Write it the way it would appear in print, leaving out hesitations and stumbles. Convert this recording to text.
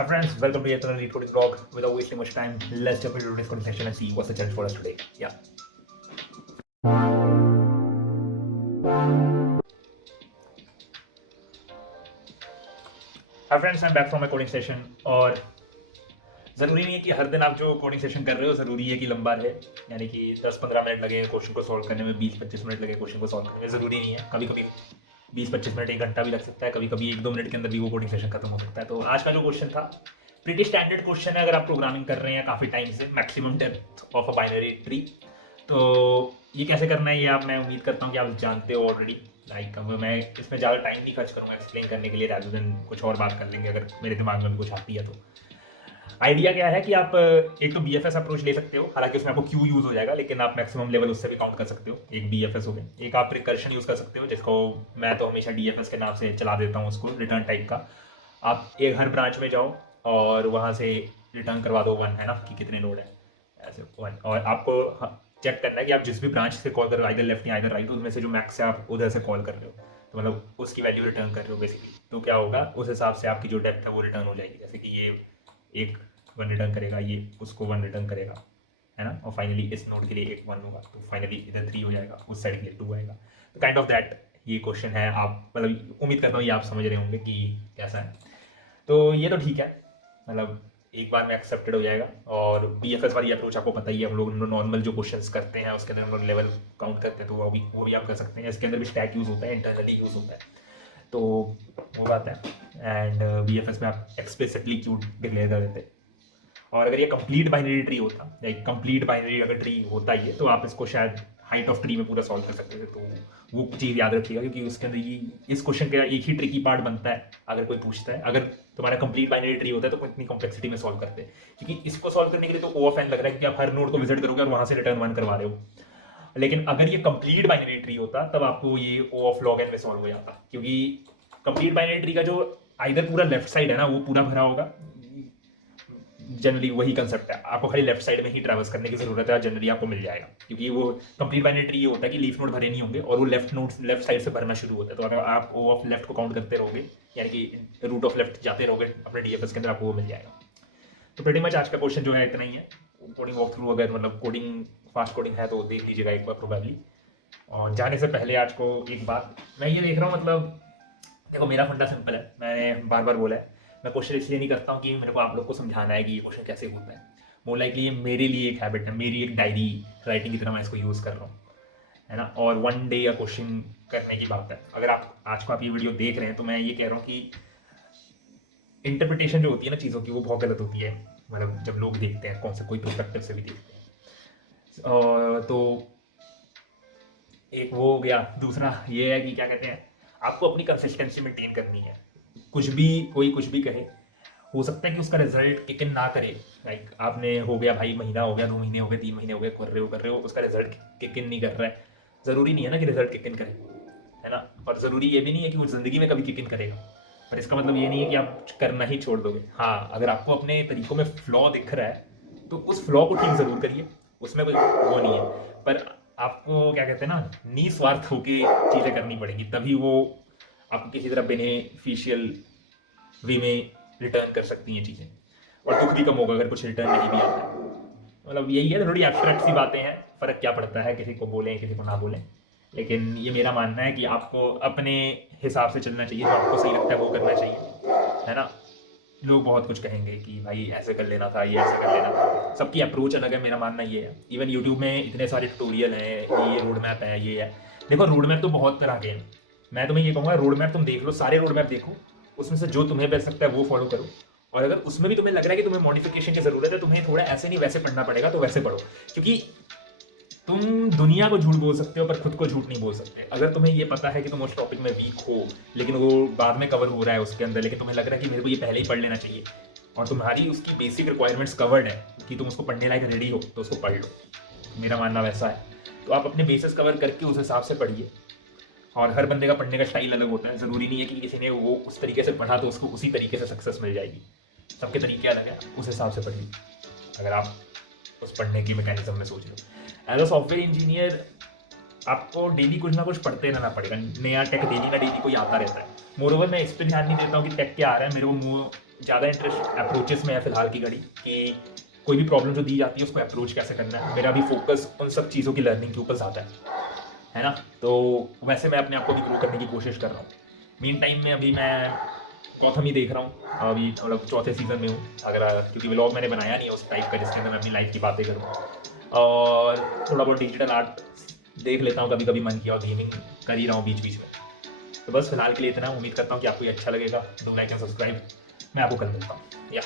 Hi friends, welcome to yet another recording vlog. Without wasting much time, let's jump into today's coding session and see what's the challenge for us today. Yeah. Hi friends, I'm back from my coding session. और ज़रूरी नहीं है कि हर दिन आप जो coding session कर रहे हो ज़रूरी है कि लंबा रहे, यानी कि 10-15 मिनट लगे क्वेश्चन को सॉल्व करने में, 20-25 मिनट लगे क्वेश्चन को सॉल्व करने में, ज़रूरी नहीं है। कभी कभी 20-25 मिनट 1 घंटा भी लग सकता है, कभी कभी 1-2 मिनट के अंदर भी वो कोडिंग सेशन खत्म हो सकता है। तो आज का जो क्वेश्चन था प्रीटी स्टैंडर्ड क्वेश्चन है, अगर आप प्रोग्रामिंग कर रहे हैं काफ़ी टाइम से, maximum depth of a binary tree. तो ये कैसे करना है ये मैं उम्मीद करता हूँ कि आप जानते हो ऑलरेडी। लाइक अब मैं इसमें ज़्यादा टाइम नहीं खर्च करूँगा एक्सप्लेन करने के लिए, रादर देन कुछ और बात कर लेंगे अगर मेरे दिमाग में भी कुछ आती है तो। आइडिया क्या है कि आप एक तो BFS अप्रोच ले सकते हो, हालांकि उसमें आपको क्यू यूज हो जाएगा, लेकिन आप मैक्सिमम लेवल उससे भी काउंट कर सकते हो। एक BFS हो गया, एक आप रिकर्शन यूज कर सकते हो, जिसको मैं तो हमेशा DFS के नाम से चला देता हूँ उसको, रिटर्न टाइप का। आप एक हर ब्रांच में जाओ और वहाँ से रिटर्न करवा दो 1, है ना, कि कितने नोड है, ऐसे 1। और आपको चेक करना है कि आप जिस भी ब्रांच से कॉल कर रहे हो, आइदर लेफ्ट या आइदर राइट, उनमें से जो मैक्स है आप उधर से कॉल कर रहे हो, तो मतलब उसकी वैल्यू रिटर्न कर रहे हो बेसिकली। तो क्या होगा, उस हिसाब से आपकी जो डेप्थ है वो रिटर्न हो जाएगी। जैसे कि ये एक 1 रिटर्न करेगा, ये उसको 1 रिटर्न करेगा, है ना, और फाइनली इस नोड के लिए एक 1 होगा, तो फाइनली इधर 3 हो जाएगा, उस साइड के लिए 2 आएगा। तो काइंड ऑफ दैट ये क्वेश्चन है। आप मतलब उम्मीद करता हूँ ये आप समझ रहे होंगे कि कैसा है। तो ये तो ठीक है, मतलब एक बार में एक्सेप्टेड हो जाएगा। और BFS वाली अप्रोच आपको पता ही है, हम लोग नॉर्मल जो क्वेश्चंस करते हैं उसके अंदर हम लोग लेवल काउंट करते हैं, तो वो भी आप कर सकते हैं। इसके अंदर भी स्टैक यूज़ होता है, इंटरनली यूज़ होता है, तो वो बात है। एंड BFS में आप एक्सप्लिसिटली क्यू डिक्लेयर कर देते हैं। और अगर ये कंप्लीट बाइनरी ट्री होता, लाइक कंप्लीट बाइनरी अगर ट्री होता ये, तो आप इसको शायद हाइट ऑफ ट्री में पूरा सॉल्व कर सकते थे। तो वो चीज़ याद रखिएगा, क्योंकि उसके अंदर ये इस क्वेश्चन का एक ही ट्रिकी पार्ट बनता है। अगर कोई पूछता है अगर तुम्हारा कंप्लीट बाइनरी ट्री होता है तो इतनी कॉम्प्लेक्सिटी में सॉल्व करते हैं, क्योंकि इसको सॉल्व करने के लिए तो O ऑफ n लग रहा है, क्योंकि आप हर नोड को विजिट करोगे और वहां से रिटर्न 1 करवा रहे हो। लेकिन अगर ये कंप्लीट बाइनरी ट्री होता तब आपको ये O ऑफ log n में सॉल्व हो जाता, क्योंकि कंप्लीट बाइनरी ट्री का जो आइदर पूरा लेफ्ट साइड है ना वो पूरा भरा होगा। जनरली वही कंसेप्ट है, आपको खाली लेफ्ट साइड में ही ट्रैवर्स करने की जरूरत है, जनरली आपको मिल जाएगा। क्योंकि वो कंप्लीट बाइनरी ट्री ये होता है कि लीफ नोड भरे नहीं होंगे और वो लेफ्ट साइड से भरना शुरू होता है। तो अगर आप O ऑफ लेफ्ट को काउंट करते रहोगे, यानी कि रूट ऑफ लेफ्ट जाते रहोगे अपने DFS के अंदर, आपको वो मिल जाएगा। तो प्रीटी मच आज का क्वेश्चन जो है इतना ही है। कोडिंग वॉक थ्रू, अगर मतलब कोडिंग फास्ट कोडिंग है तो देख लीजिएगा एक बार प्रोबेबली। और जाने से पहले आज को एक बात मैं ये देख रहा हूँ, मतलब देखो मेरा फंडा सिंपल है, मैंने बार बार बोला है, मैं क्वेश्चन इसलिए नहीं करता हूँ कि मेरे को आप लोग को समझाना है कि ये क्वेश्चन कैसे होता है। मोर लाइकली ये मेरे लिए एक हैबिट है, मेरी एक डायरी राइटिंग की तरह मैं इसको यूज़ कर रहा हूँ, है ना। और 1 डे या क्वेश्चन करने की बात है। अगर आप आज को आप ये वीडियो देख रहे हैं तो मैं ये कह रहा हूँ कि इंटरप्रिटेशन जो होती है ना चीज़ों की, वो बहुत गलत होती है। मतलब जब लोग देखते हैं, कौन से कोई प्रोस्पेक्टिव से भी देखते हैं। तो एक वो हो गया। दूसरा ये है कि क्या कहते हैं, आपको अपनी कंसिस्टेंसी मेंटेन करनी है। कुछ भी कोई कुछ भी कहे, हो सकता है कि उसका रिजल्ट किक इन ना करे। लाइक आपने हो गया भाई, महीना हो गया, 2 महीने हो गए, 3 महीने हो गए, कर रहे हो, उसका रिजल्ट किक इन नहीं कर रहा है। ज़रूरी नहीं है ना कि रिजल्ट किक इन करे, है ना। और ज़रूरी ये भी नहीं है कि वो ज़िंदगी में कभी किक इन करेगा। पर इसका मतलब ये नहीं है कि आप करना ही छोड़ दोगे। हाँ, अगर आपको अपने तरीकों में फ्लॉ दिख रहा है तो उस फ्लॉ को ठीक ज़रूर करिए, उसमें कोई वो नहीं है। पर आपको क्या कहते हैं ना, निस्वार्थ होके चीज़ें करनी पड़ेगी, तभी वो आपको किसी तरह बेनिफिशियल वे में रिटर्न कर सकती हैं चीज़ें। और दुख भी कम होगा अगर कुछ रिटर्न नहीं भी आता है। मतलब यही है, थोड़ी एब्स्ट्रैक्ट सी बातें हैं, फ़र्क क्या पड़ता है, किसी को बोलें किसी को ना बोलें। लेकिन ये मेरा मानना है कि आपको अपने हिसाब से चलना चाहिए, जो आपको सही लगता है वो करना चाहिए, है ना। लोग बहुत कुछ कहेंगे कि भाई ऐसे कर लेना था, ये ऐसे कर लेना था, सबकी अप्रोच अलग है। मेरा मानना ये है, इवन यूट्यूब में इतने सारे ट्यूटोरियल हैं, ये रोड मैप है, ये है। देखो रोड मैप तो बहुत तरह के हैं, मैं तुम्हें ये कहूँगा रोड मैप तुम देख लो, सारे रोड मैप देखो, उसमें से जो तुम्हें बेस्ट लगता है वो फॉलो करो। और अगर उसमें भी तुम्हें लग रहा है कि तुम्हें मॉडिफिकेशन की जरूरत है, तुम्हें थोड़ा ऐसे नहीं वैसे पढ़ना पड़ेगा, तो वैसे पढ़ो। क्योंकि तुम दुनिया को झूठ बोल सकते हो पर खुद को झूठ नहीं बोल सकते। अगर तुम्हें ये पता है कि तुम उस टॉपिक में वीक हो, लेकिन वो बाद में कवर हो रहा है उसके अंदर, लेकिन तुम्हें लग रहा है कि मेरे को ये पहले ही पढ़ लेना चाहिए, और तुम्हारी उसकी बेसिक रिक्वायरमेंट्स कवर्ड है कि तुम उसको पढ़ने लायक रेडी हो, तो उसको पढ़ लो। मेरा मानना वैसा है। तो आप अपने बेसिस कवर करके उस हिसाब से पढ़िए। और हर बंदे का पढ़ने का स्टाइल अलग होता है, ज़रूरी नहीं है कि किसी ने वो उस तरीके से पढ़ा तो उसको उसी तरीके से सक्सेस मिल जाएगी। सबके तरीके अलग है, उस हिसाब से पढ़िए अगर आप उस पढ़ने की मैकेनिज्म में सोच लो। एज अ सॉफ्टवेयर इंजीनियर आपको डेली कुछ ना कुछ पढ़ते रहना पड़ेगा, नया टेक डेली ना डेली कोई आता रहता है। मोर ओवर मैं इस पर ध्यान नहीं देता हूँ कि टेक क्या आ रहा है, मेरे को ज़्यादा इंटरेस्ट अप्रोचेस में है फिलहाल की घड़ी कि कोई भी प्रॉब्लम जो दी जाती है उसको अप्रोच कैसे करना है। मेरा भी फोकस उन सब चीज़ों की लर्निंग के ऊपर ज़्यादा है ना। तो वैसे मैं अपने आप को भी ग्रो करने की कोशिश कर रहा हूँ। मीन टाइम में अभी मैं गौथम ही देख रहा हूँ, अभी मतलब चौथे सीज़न में हूँ। अगर क्योंकि व्लॉग मैंने बनाया नहीं है उस टाइप का जिसके अंदर मैं अपनी लाइफ की बातें करूँ, और थोड़ा बहुत डिजिटल आर्ट देख लेता हूँ कभी कभी, मन किया, और गेमिंग कर ही रहा हूँ बीच बीच में। तो बस फिलहाल के लिए इतना। उम्मीद करता हूँ कि आपको ये अच्छा लगेगा। Do like and subscribe. मैं आपको कल मिलता हूँ या